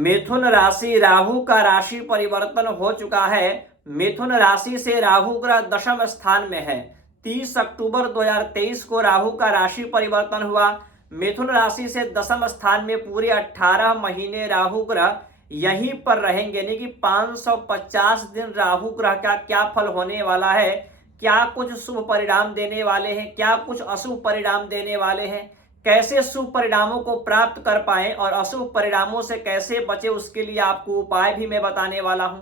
मिथुन राशि, राहु का राशि परिवर्तन हो चुका है। मिथुन राशि से राहु ग्रह दशम स्थान में है। 30 अक्टूबर 2023 को राहु का राशि परिवर्तन हुआ। मिथुन राशि से दशम स्थान में पूरे 18 महीने राहु ग्रह यहीं पर रहेंगे, यानी कि 550 दिन राहु ग्रह का क्या फल होने वाला है, क्या कुछ शुभ परिणाम देने वाले हैं, क्या कुछ अशुभ परिणाम देने वाले हैं, कैसे शुभ परिणामों को प्राप्त कर पाएं और अशुभ परिणामों से कैसे बचे, उसके लिए आपको उपाय भी मैं बताने वाला हूं।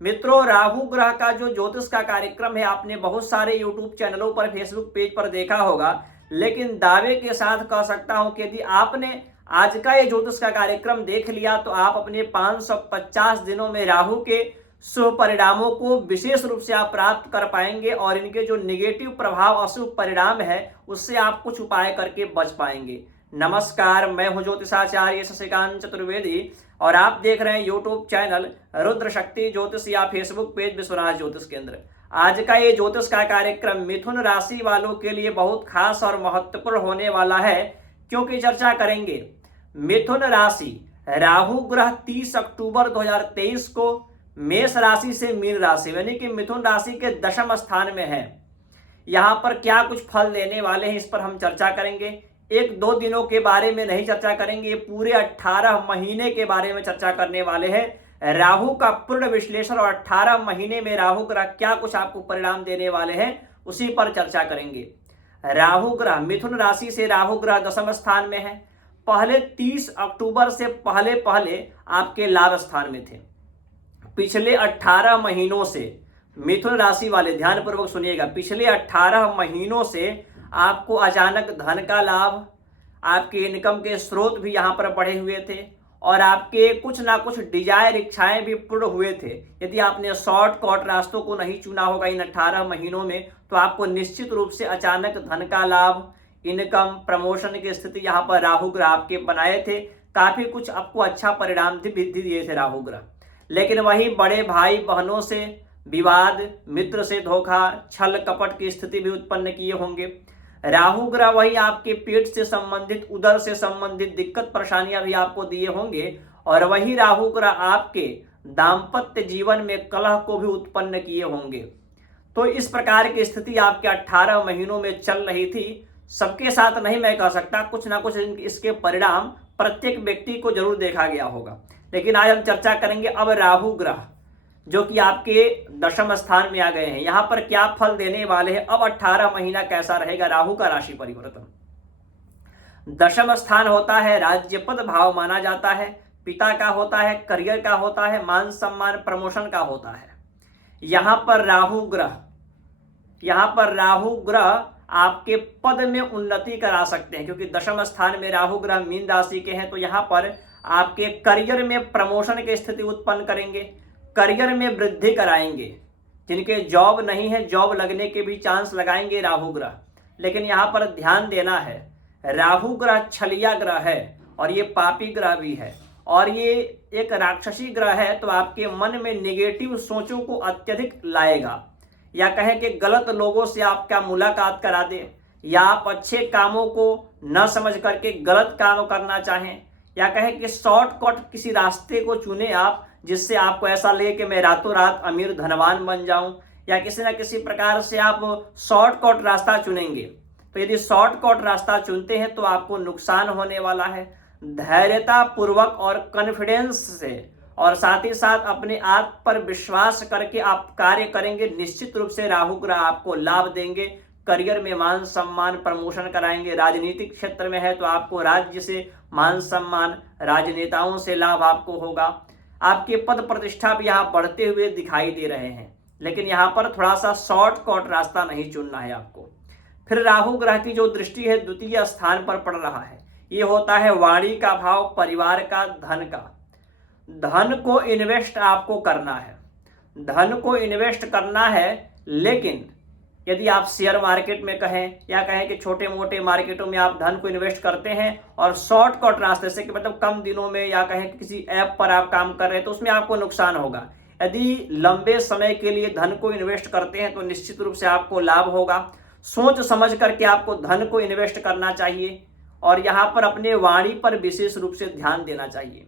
मित्रों, राहु ग्रह का जो ज्योतिष का कार्यक्रम है आपने बहुत सारे यूट्यूब चैनलों पर, फेसबुक पेज पर देखा होगा, लेकिन दावे के साथ कह सकता हूं कि यदि आपने आज का ये ज्योतिष का कार्यक्रम देख लिया तो आप अपने 550 दिनों में राहु के शुभ परिणामों को विशेष रूप से आप प्राप्त कर पाएंगे और इनके जो निगेटिव प्रभाव, अशुभ परिणाम है, उससे आप कुछ उपाय करके बच पाएंगे। नमस्कार, मैं हूं ज्योतिषाचार्य शशिकांत चतुर्वेदी और आप देख रहे हैं यूट्यूब चैनल रुद्र शक्ति ज्योतिष या फेसबुक पेज विश्वनाथ ज्योतिष केंद्र। आज का ये ज्योतिष का कार्यक्रम मिथुन राशि वालों के लिए बहुत खास और महत्वपूर्ण होने वाला है, क्योंकि चर्चा करेंगे मिथुन राशि, राहु ग्रह 30 अक्टूबर 2023 को मेष राशि से मीन राशि यानी कि मिथुन राशि के दशम स्थान में है। यहां पर क्या कुछ फल देने वाले हैं, इस पर हम चर्चा करेंगे। एक दो दिनों के बारे में नहीं चर्चा करेंगे, पूरे 18 महीने के बारे में चर्चा करने वाले हैं। राहु का पूर्ण विश्लेषण और 18 महीने में राहु ग्रह क्या कुछ आपको परिणाम देने वाले हैं, उसी पर चर्चा करेंगे। राहु ग्रह, मिथुन राशि से राहु ग्रह दशम स्थान में है। पहले 30 अक्टूबर से पहले आपके लाभ स्थान में थे। पिछले 18 महीनों से मिथुन राशि वाले ध्यानपूर्वक सुनिएगा, पिछले 18 महीनों से आपको अचानक धन का लाभ, आपके इनकम के स्रोत भी यहां पर बढ़े हुए थे और आपके कुछ ना कुछ डिजायर, इच्छाएं भी पूर्ण हुए थे। यदि आपने शॉर्टकट रास्तों को नहीं चुना होगा इन 18 महीनों में, तो आपको निश्चित रूप से अचानक धन का लाभ, इनकम, प्रमोशन की स्थिति यहां पर राहु ग्रह आपके बनाए थे। काफी कुछ आपको अच्छा परिणाम भी दिए थे राहु ग्रह। लेकिन वही बड़े भाई बहनों से विवाद, मित्र से धोखा, छल कपट की स्थिति भी उत्पन्न किए होंगे। राहु ग्रह वही आपके पेट से संबंधित, उदर से संबंधित दिक्कत परेशानियां भी आपको दिए होंगे और वही राहु ग्रह आपके दाम्पत्य जीवन में कलह को भी उत्पन्न किए होंगे। तो इस प्रकार की स्थिति आपके 18 महीनों में चल रही थी। सबके साथ नहीं मैं कह सकता, कुछ ना कुछ इसके परिणाम प्रत्येक व्यक्ति को जरूर देखा गया होगा। लेकिन आज हम चर्चा करेंगे अब राहु ग्रह जो कि आपके दशम स्थान में आ गए हैं, यहां पर क्या फल देने वाले हैं। अब 18 महीना कैसा रहेगा राहु का राशि परिवर्तन। दशम स्थान होता है राज्यपद भाव माना जाता है, पिता का होता है, करियर का होता है, मान सम्मान प्रमोशन का होता है। यहां पर राहु ग्रह आपके पद में उन्नति करा सकते हैं, क्योंकि दशम स्थान में राहु ग्रह मीन राशि के हैं, तो यहां पर आपके करियर में प्रमोशन की स्थिति उत्पन्न करेंगे, करियर में वृद्धि कराएंगे। जिनके जॉब नहीं है, जॉब लगने के भी चांस लगाएंगे राहु ग्रह। लेकिन यहां पर ध्यान देना है, राहु ग्रह छलिया ग्रह है और ये पापी ग्रह भी है और ये एक राक्षसी ग्रह है, तो आपके मन में निगेटिव सोचों को अत्यधिक लाएगा, या कहें कि गलत लोगों से आपका मुलाकात करा दे, या आप अच्छे कामों को न समझ करके गलत काम करना चाहें, या कहें कि शॉर्टकट किसी रास्ते को चुने आप, जिससे आपको ऐसा लगे कि मैं रातों रात अमीर धनवान बन जाऊं, या किसी न किसी प्रकार से आप शॉर्टकट रास्ता चुनेंगे। तो यदि शॉर्टकट रास्ता चुनते हैं तो आपको नुकसान होने वाला है। धैर्यता पूर्वक और कॉन्फिडेंस से और साथ ही साथ अपने आप पर विश्वास करके आप कार्य करेंगे, निश्चित रूप से राहु ग्रह आपको लाभ देंगे। करियर में मान सम्मान प्रमोशन कराएंगे। राजनीतिक क्षेत्र में है तो आपको राज्य से मान सम्मान, राजनेताओं से लाभ आपको होगा। आपके पद प्रतिष्ठा भी यहाँ बढ़ते हुए दिखाई दे रहे हैं, लेकिन यहाँ पर थोड़ा सा शॉर्टकट रास्ता नहीं चुनना है आपको। फिर राहु ग्रह की जो दृष्टि है द्वितीय स्थान पर पड़ रहा है, ये होता है वाणी का भाव, परिवार का, धन का। धन को इन्वेस्ट आपको करना है, धन को इन्वेस्ट करना है। लेकिन यदि आप शेयर मार्केट में कहें या कहें कि छोटे मोटे मार्केटों में आप धन को इन्वेस्ट करते हैं और शॉर्टकट रास्ते से, कि मतलब कम दिनों में, या कहें कि किसी ऐप पर आप काम कर रहे हैं, तो उसमें आपको नुकसान होगा। यदि लंबे समय के लिए धन को इन्वेस्ट करते हैं तो निश्चित रूप से आपको लाभ होगा। सोच समझ करके आपको धन को इन्वेस्ट करना चाहिए और यहाँ पर अपने वाणी पर विशेष रूप से ध्यान देना चाहिए।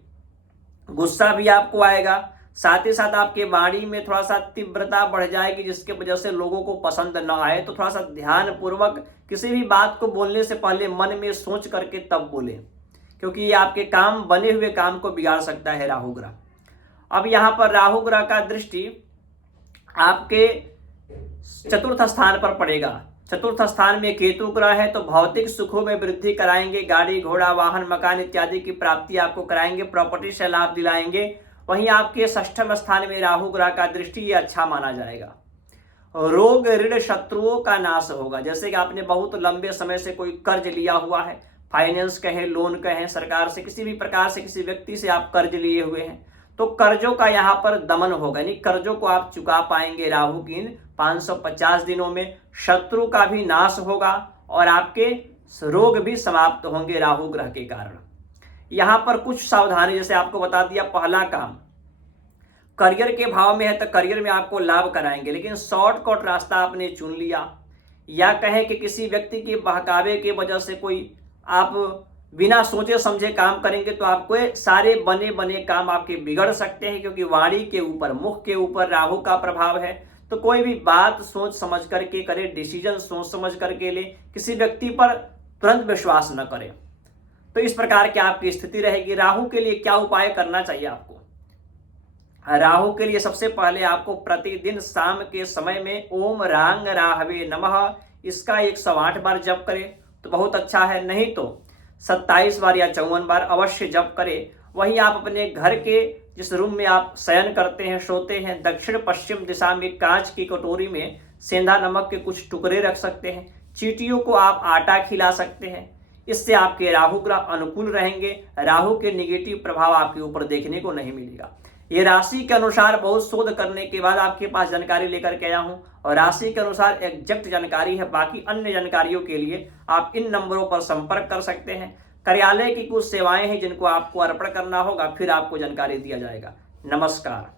गुस्सा भी आपको आएगा, साथ ही साथ आपके वाणी में थोड़ा सा तीव्रता बढ़ जाएगी, जिसके वजह से लोगों को पसंद ना आए। तो थोड़ा सा ध्यान पूर्वक किसी भी बात को बोलने से पहले मन में सोच करके तब बोले, क्योंकि ये आपके काम, बने हुए काम को बिगाड़ सकता है राहु ग्रह। अब यहाँ पर राहु ग्रह का दृष्टि आपके चतुर्थ स्थान पर पड़ेगा। चतुर्थ स्थान में केतु ग्रह है, तो भौतिक सुखों में वृद्धि कराएंगे, गाड़ी घोड़ा वाहन मकान इत्यादि की प्राप्ति आपको कराएंगे, प्रॉपर्टी से लाभ दिलाएंगे। वहीं आपके षष्ठम स्थान में राहु ग्रह का दृष्टि, ये अच्छा माना जाएगा। रोग ऋण शत्रुओं का नाश होगा। जैसे कि आपने बहुत लंबे समय से कोई कर्ज लिया हुआ है, फाइनेंस कहें, लोन कहें, सरकार से, किसी भी प्रकार से किसी व्यक्ति से आप कर्ज लिए हुए हैं, तो कर्जों का यहाँ पर दमन होगा, यानी कर्जों को आप चुका पाएंगे राहु की इन 550 दिनों में। शत्रु का भी नाश होगा और आपके रोग भी समाप्त होंगे राहु ग्रह के कारण। यहाँ पर कुछ सावधानी, जैसे आपको बता दिया, पहला काम करियर के भाव में है तो करियर में आपको लाभ कराएंगे, लेकिन शॉर्टकट रास्ता आपने चुन लिया, या कहें कि किसी व्यक्ति के बहकावे के वजह से कोई आप बिना सोचे समझे काम करेंगे, तो आपको सारे बने बने काम आपके बिगड़ सकते हैं, क्योंकि वाणी के ऊपर, मुख के ऊपर राहु का प्रभाव है। तो कोई भी बात सोच समझ करके करे, डिसीजन सोच समझ करके ले, किसी व्यक्ति पर तुरंत विश्वास न करें। तो इस प्रकार की आपकी स्थिति रहेगी। राहु के लिए क्या उपाय करना चाहिए आपको? राहु के लिए सबसे पहले आपको प्रतिदिन शाम के समय में ओम रांग राहवे नमः, इसका 108 बार जप करें तो बहुत अच्छा है। नहीं तो 27 बार या 54 बार अवश्य जप करें। वहीं आप अपने घर के जिस रूम में आप शयन करते हैं, सोते हैं, दक्षिण पश्चिम दिशा में कांच की कटोरी में सेंधा नमक के कुछ टुकड़े रख सकते हैं। चींटियों को आप आटा खिला सकते हैं। इससे आपके राहु ग्रह अनुकूल रहेंगे, राहु के नेगेटिव प्रभाव आपके ऊपर देखने को नहीं मिलेगा। ये राशि के अनुसार बहुत शोध करने के बाद आपके पास जानकारी लेकर के आया हूं, और राशि के अनुसार एग्जैक्ट जानकारी है। बाकी अन्य जानकारियों के लिए आप इन नंबरों पर संपर्क कर सकते हैं। कार्यालय की कुछ सेवाएं हैं जिनको आपको अर्पण करना होगा, फिर आपको जानकारी दिया जाएगा। नमस्कार।